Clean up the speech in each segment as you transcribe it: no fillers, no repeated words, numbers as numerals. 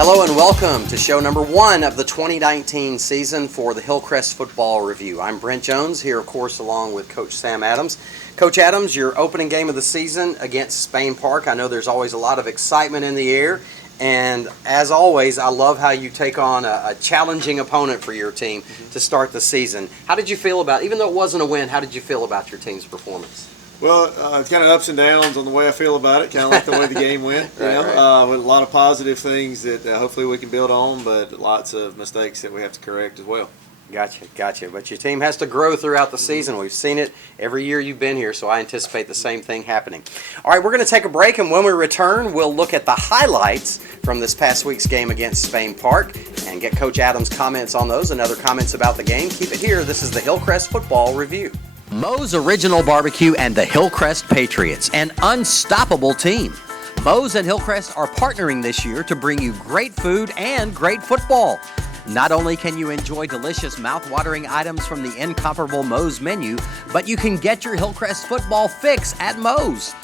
Hello and welcome to show number 1 of the 2019 season for the HIllcrest Football Review. I'm Brent Jones, here of course along with Coach Sam Adams. Coach Adams, your opening game of the season against Spain Park. I know there's always a lot of excitement in the air, and as always, I love how you take on a challenging opponent for your team to start the season. How did you feel about, even though it wasn't a win, how did you feel about your team's performance? Well, kind of ups and downs on the way I feel about it, kind of like the way the game went. With a lot of positive things that hopefully we can build on, but lots of mistakes that we have to correct as well. Gotcha. But your team has to grow throughout the season. We've seen it every year you've been here, so I anticipate the same thing happening. All right, we're going to take a break, and when we return, we'll look at the highlights from this past week's game against Spain Park and get Coach Adams' comments on those and other comments about the game. Keep it here. This is the HIllcrest Football Review. Moe's Original Barbecue and the HIllcrest Patriots, an unstoppable team. Moe's and HIllcrest are partnering this year to bring you great food and great football. Not only can you enjoy delicious mouth-watering items from the incomparable Moe's menu, but you can get your HIllcrest football fix at Moe's.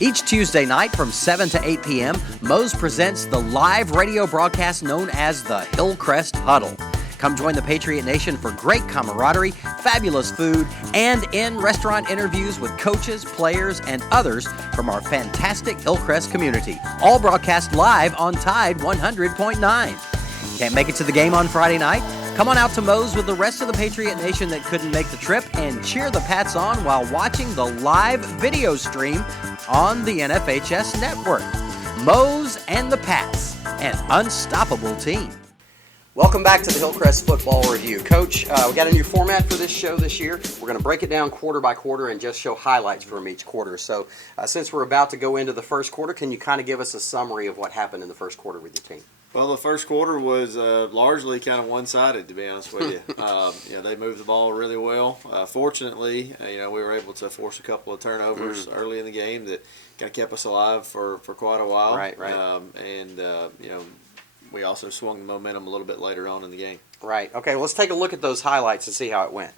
Each Tuesday night from 7 to 8 p.m., Moe's presents the live radio broadcast known as the HIllcrest Huddle. Come join the Patriot Nation for great camaraderie, fabulous food, and in-restaurant interviews with coaches, players, and others from our fantastic HIllcrest community. All broadcast live on Tide 100.9. Can't make it to the game on Friday night? Come on out to Moe's with the rest of the Patriot Nation that couldn't make the trip and cheer the Pats on while watching the live video stream on the NFHS network. Moe's and the Pats, an unstoppable team. Welcome back to the HIllcrest Football Review. Coach, we got a new format for this show this year. We're going to break it down quarter by quarter and just show highlights from each quarter. So since we're about to go into the first quarter, can you kind of give us a summary of what happened in the first quarter with your team? Well, the first quarter was largely kind of one-sided, to be honest with you. They moved the ball really well. Fortunately, we were able to force a couple of turnovers early in the game that kind of kept us alive for quite a while. Right. We also swung the momentum a little bit later on in the game. Right. Okay, well, let's take a look at those highlights and see how it went.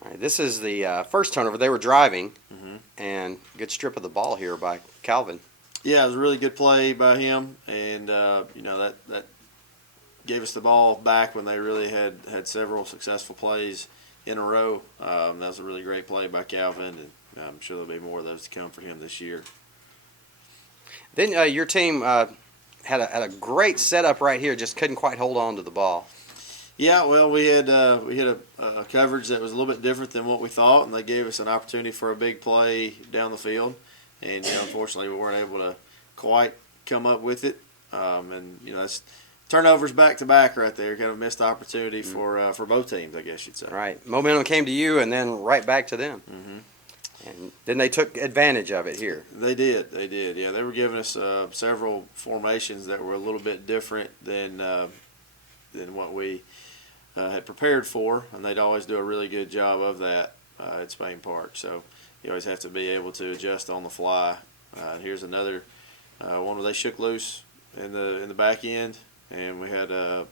All right, this is the first turnover. They were driving, and good strip of the ball here by Calvin. Yeah, it was a really good play by him, and that gave us the ball back when they really had several successful plays in a row. That was a really great play by Calvin, and I'm sure there'll be more of those to come for him this year. Then your team had a great setup right here, just couldn't quite hold on to the ball. Yeah, well, we had a coverage that was a little bit different than what we thought, and they gave us an opportunity for a big play down the field. And unfortunately, we weren't able to quite come up with it. That's turnovers back to back right there. Kind of missed opportunity for both teams, I guess you'd say. Right, momentum came to you, and then right back to them. And then they took advantage of it here. They did. Yeah, they were giving us several formations that were a little bit different than what we had prepared for, and they'd always do a really good job of that at Spain Park. So you always have to be able to adjust on the fly. Here's another one where they shook loose in the back end, and we had a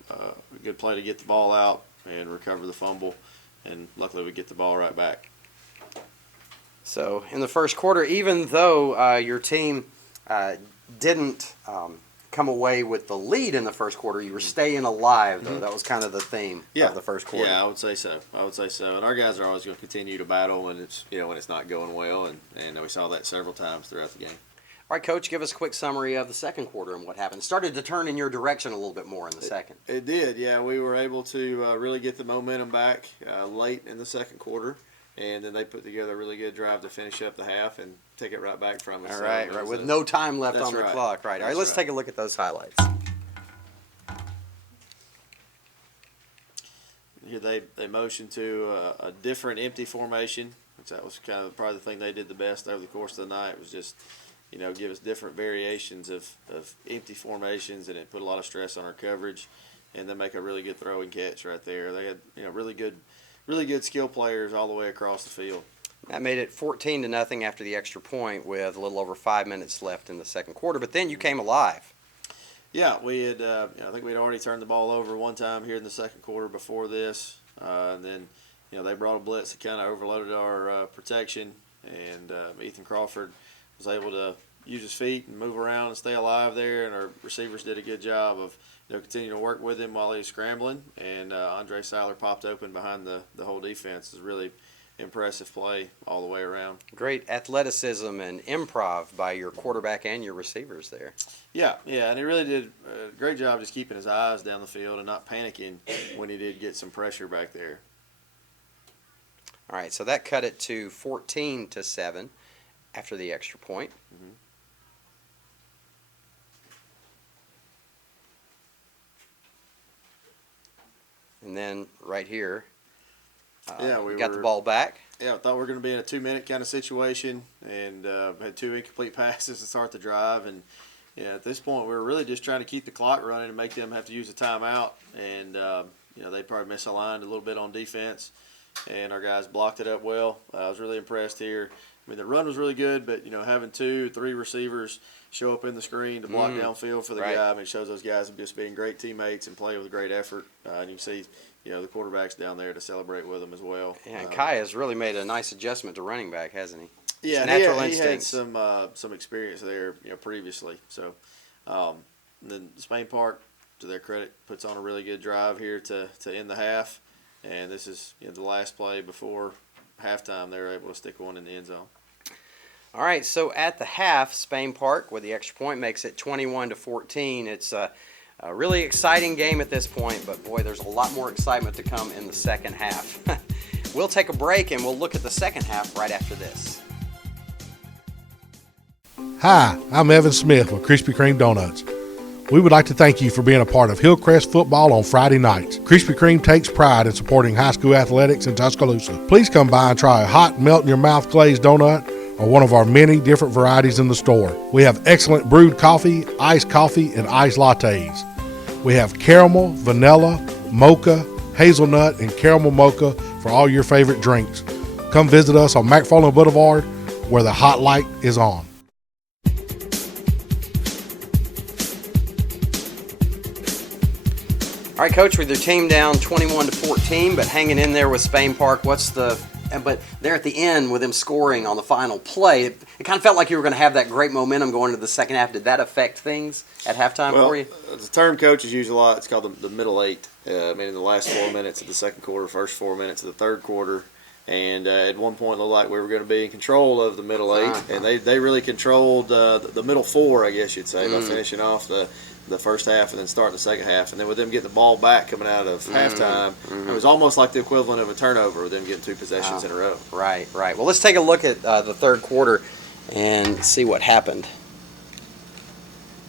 good play to get the ball out and recover the fumble, and luckily we get the ball right back. So in the first quarter, even though your team didn't come away with the lead in the first quarter, you were staying alive, though. That was kind of the theme of the first quarter. Yeah, I would say so. And our guys are always going to continue to battle when it's not going well, and we saw that several times throughout the game. All right, Coach, give us a quick summary of the second quarter and what happened. It started to turn in your direction a little bit more in the second. It did, yeah. We were able to really get the momentum back late in the second quarter. And then they put together a really good drive to finish up the half and take it right back from us. All right. With no time left on the clock. Right. All right, let's take a look at those highlights. Here they motioned to a different empty formation, which that was kind of probably the thing they did the best over the course of the night, was just give us different variations of empty formations, and it put a lot of stress on our coverage, and then make a really good throw and catch right there. They had really good skill players all the way across the field. That made it 14-0 after the extra point with a little over 5 minutes left in the second quarter. But then you came alive. Yeah, we had. I think we'd already turned the ball over one time here in the second quarter before this, and then they brought a blitz that kind of overloaded our protection, and Ethan Crawford was able to use his feet and move around and stay alive there. And our receivers did a good job of continuing to work with him while he was scrambling. And Andre Seiler popped open behind the whole defense. It was really impressive play all the way around. Great athleticism and improv by your quarterback and your receivers there. Yeah, and he really did a great job just keeping his eyes down the field and not panicking when he did get some pressure back there. All right, so that cut it to 14-7 after the extra point. Mm-hmm. And then right here, we got the ball back. Yeah, I thought we were going to be in a 2-minute kind of situation, and had 2 incomplete passes to start the drive. And at this point, we were really just trying to keep the clock running and make them have to use a timeout. And they probably misaligned a little bit on defense, and our guys blocked it up well. I was really impressed here. I mean, the run was really good, but having 2 or 3 receivers show up in the screen to block downfield for the guy, I mean, it shows those guys just being great teammates and play with great effort. And you can see, the quarterback's down there to celebrate with them as well. Yeah, and Kai has really made a nice adjustment to running back, hasn't he? Yeah, natural he had instincts. some experience there, previously. So, and then Spain Park, to their credit, puts on a really good drive here to end the half. And this is the last play before halftime. They were able to stick one in the end zone. All right, so at the half, Spain Park with the extra point makes it 21-14. It's a really exciting game at this point, but boy, there's a lot more excitement to come in the second half. We'll take a break and we'll look at the second half right after this. Hi, I'm Evan Smith with Krispy Kreme Donuts. We would like to thank you for being a part of Hillcrest football on Friday nights. Krispy Kreme takes pride in supporting high school athletics in Tuscaloosa. Please come by and try a hot, melt-in-your-mouth glazed donut or one of our many different varieties in the store. We have excellent brewed coffee, iced coffee, and iced lattes. We have caramel, vanilla, mocha, hazelnut, and caramel mocha for all your favorite drinks. Come visit us on McFarland Boulevard where the hot light is on. All right, Coach, with your team down 21-14, but hanging in there with Spain Park, but there at the end with them scoring on the final play, it kind of felt like you were going to have that great momentum going into the second half. Did that affect things at halftime for you? The term coaches use a lot. It's called the middle eight, meaning the last 4 minutes of the second quarter, first 4 minutes of the third quarter. And at one point, it looked like we were going to be in control of the middle eight, and they really controlled the middle four, I guess you'd say, by finishing off the first half and then starting the second half. And then with them getting the ball back coming out of halftime, it was almost like the equivalent of a turnover with them getting 2 possessions in a row. Right. Well, let's take a look at the third quarter and see what happened.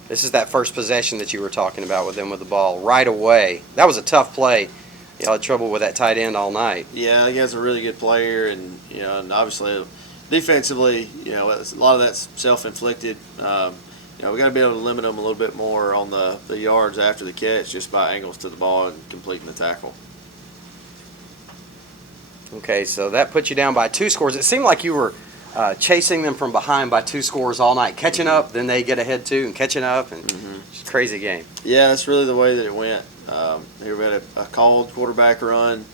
This is that first possession that you were talking about with them with the ball right away. That was a tough play. You had trouble with that tight end all night. Yeah, he has a really good player, and and obviously defensively, a lot of that's self-inflicted. We got to be able to limit them a little bit more on the yards after the catch, just by angles to the ball and completing the tackle. Okay, so that put you down by 2 scores. It seemed like you were chasing them from behind by 2 scores all night, catching up, then they get ahead too, and catching up, and it's a crazy game. Yeah, that's really the way that it went. Here we had a called quarterback run.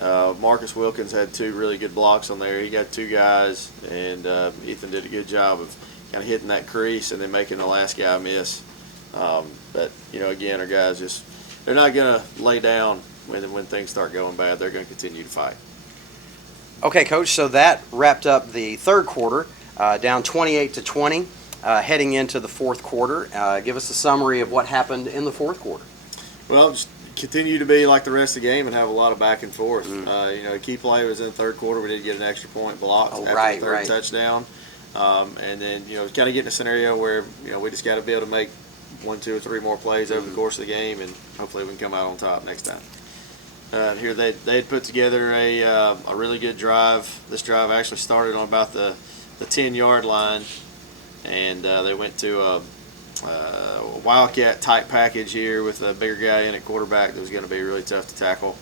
Marcus Wilkins had 2 really good blocks on there. He got 2 guys, and Ethan did a good job of kind of hitting that crease and then making the last guy miss. But again, our guys they're not going to lay down when things start going bad. They're going to continue to fight. Okay, Coach, so that wrapped up the third quarter, down 28-20, heading into the fourth quarter. Give us a summary of what happened in the fourth quarter. Well, just continue to be like the rest of the game and have a lot of back and forth. A key play was in the third quarter. We did get an extra point blocked after the third touchdown. And then, kind of get in a scenario where, we just got to be able to make 1, 2, or 3 more plays over the course of the game, and hopefully we can come out on top next time. Here they had put together a really good drive. This drive actually started on about the 10-yard line, and they went to a Wildcat type package here with a bigger guy in at quarterback that was going to be really tough to tackle,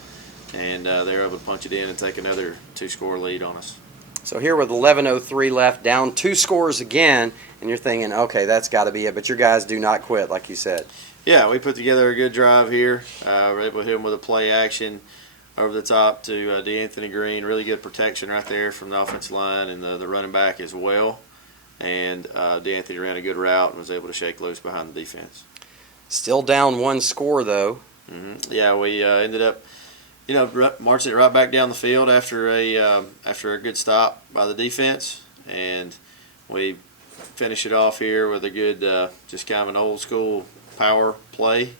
and they were able to punch it in and take another 2-score lead on us. So here with 11:03 left, down 2 scores again, and you're thinking, okay, that's got to be it. But your guys do not quit, like you said. Yeah, we put together a good drive here. We're able to hit him with a play action over the top to DeAnthony Green. Really good protection right there from the offensive line and the running back as well. and D'Anthony ran a good route and was able to shake loose behind the defense. Still down one score, though. Yeah, we ended up, marching it right back down the field after a good stop by the defense, and we finish it off here with a good, just kind of an old school power play,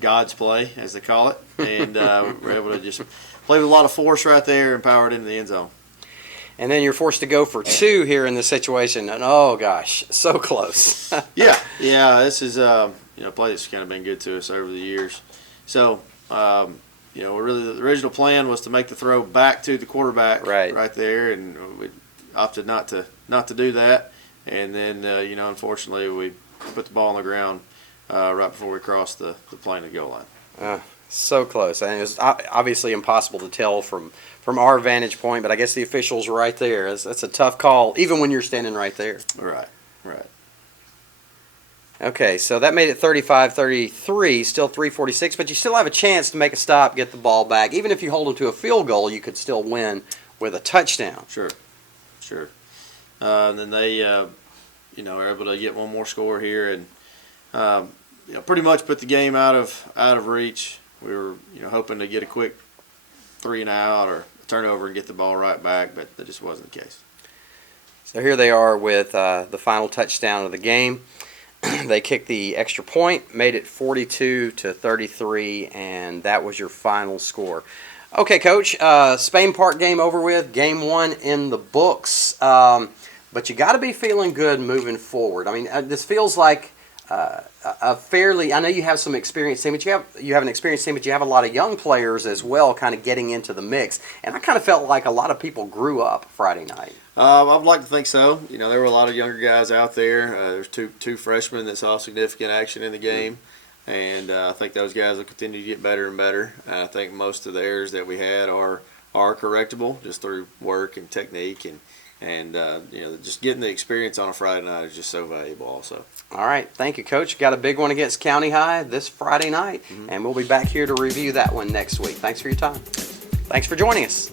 God's play as they call it, and we're able to just play with a lot of force right there and power it into the end zone. And then you're forced to go for two here in this situation, and oh gosh, so close. Yeah, this is a play that's kind of been good to us over the years. So, really the original plan was to make the throw back to the quarterback right there, and we opted not to do that. And then, unfortunately, we put the ball on the ground right before we crossed the plane of the goal line. So close. And it was obviously impossible to tell from our vantage point, but I guess the officials were right there. That's a tough call, even when you're standing right there. Right. Okay, so that made it 35-33, still 3:46, but you still have a chance to make a stop, get the ball back. Even if you hold them to a field goal, you could still win with a touchdown. Sure. And then they, are able to get one more score here, and pretty much put the game out of reach. We were, hoping to get a quick 3-and-out or a turnover and get the ball right back, but that just wasn't the case. So here they are with the final touchdown of the game. They kicked the extra point, made it 42-33, and that was your final score. Okay, Coach, Spain Park game over with, game one in the books, but you got to be feeling good moving forward. I mean, this feels like a fairly, I know you have some experienced team, but you have an experienced team, but you have a lot of young players as well kind of getting into the mix, and I kind of felt like a lot of people grew up Friday night. I'd like to think so. There were a lot of younger guys out there. There's two freshmen that saw significant action in the game, and I think those guys will continue to get better and better. I think most of the errors that we had are correctable just through work and technique, and just getting the experience on a Friday night is just so valuable also. All right, thank you, Coach. Got a big one against County High this Friday night, and we'll be back here to review that one next week. Thanks for your time. Thanks for joining us.